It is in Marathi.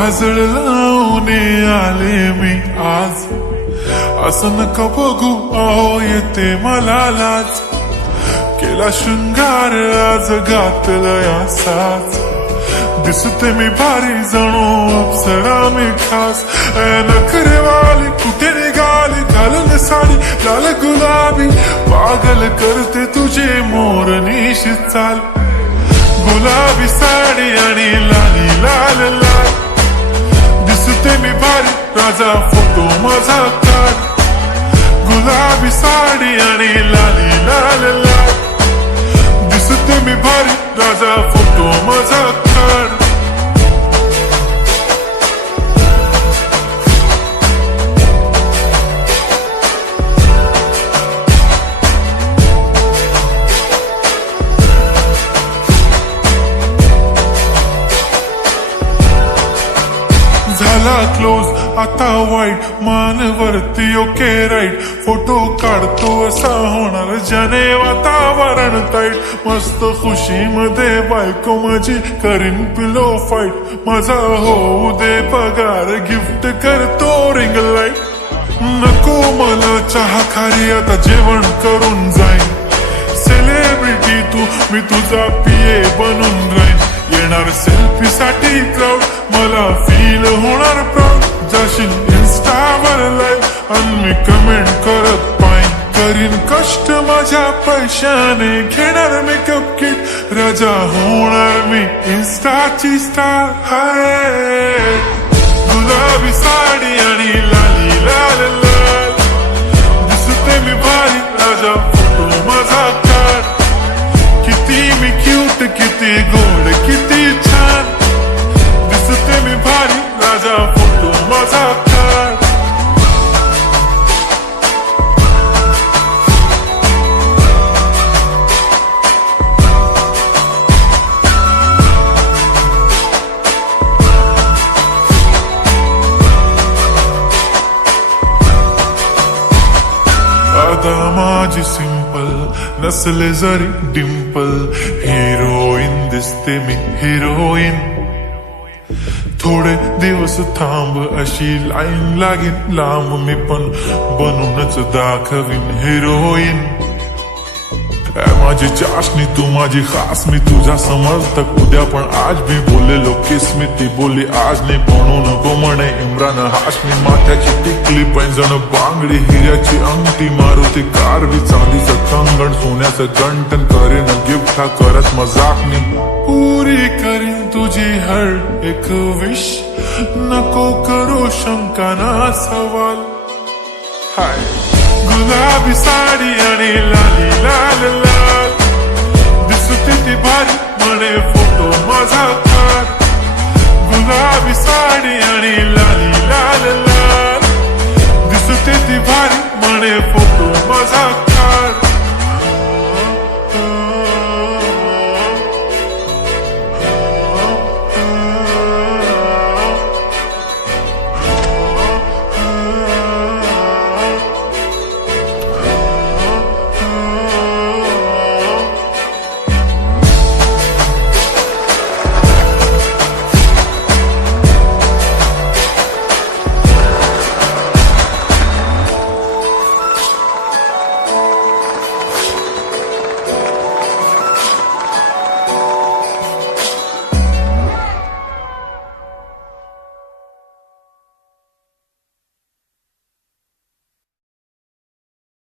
काजळ लावून आले मी आज, असं नका बघू अहो येते मला लाज, केला शृंगार आज घातलाय असाच, दिसते मी भारी जणू अप्सरा मी खास, नखरेवाली कुठे निघाली घालून साडी लाल गुलाबी, पागल करते तुझे मोरनीशी चाल, गुलाबी साडी आणि लाली लाल लाल, दिसते मी भारी राजा फोटो माझा काढ, गुलाबी साडी आणि लाली लाल लाल, दिसते मी भारी राजा फोटो माझा काढ. झाला क्लोज आता वाईट, मान वरती ओके राईट, फोटो काढतो असा होणार ज्याने वातावरण ताईट, मस्त खुशी मध्ये बायको माझी करीन पिलो फाईट, माझा होऊ दे पगार गिफ्ट करतो रिंग लाईट, नको मला चहा खारी आता जेवण करून जाईन, सेलिब्रिटी तू मी तुझा पिये बनून राहीन, येणार सेल्फी साठी क्राऊड मला फील होणार प्राऊड, जाशील इन्स्टावर लाईव्ह आणि मी कमेंट करत पाईन, करीन कष्ट माझ्या पैशाने घेणार मेकअप किट, राजा होणार मी इन्स्टाची स्टार. हाय गुलाबी साडी आणि लाली लाल लाल, दिसते मी भारी राजा फोटो माझा काढ, किती मी क्यूट किती गोड किती छान, दिसते मी भारी राजा फोटो माझा काढ. आता माझी सिंपल नसले जरी डिंपल, हिरोईन दिसते मी हिरोईन, थोडे दिवस थांब अशी लाईन लागेल लांब, मी पण बनूनच दाखवीन हिरोईन, माझी चाशनी तू माझी खास, मी तुझ्या समर्थक उद्या पण आज मी बोललेलो किस मी, ती बोलली आज नाही बनू नको म्हणे इम्रान हाशमी, माथ्याची टिकली पैंजण बांगडी हिऱ्याची अंगठी, मारुती कारवी चांदीचं कंगण सोन्याचं गंटन, करीन गिफ्ट हा करत मजाकनी, पुरी करीन तुझी हर एक विश, नको करू शंका ना सवाल. हाय गुलाबी साडी आणि लाली लाल लाल, दिसते ती भारी म्हणे फोटो माझा काढ, गुलाबी साडी आणि लाली लाल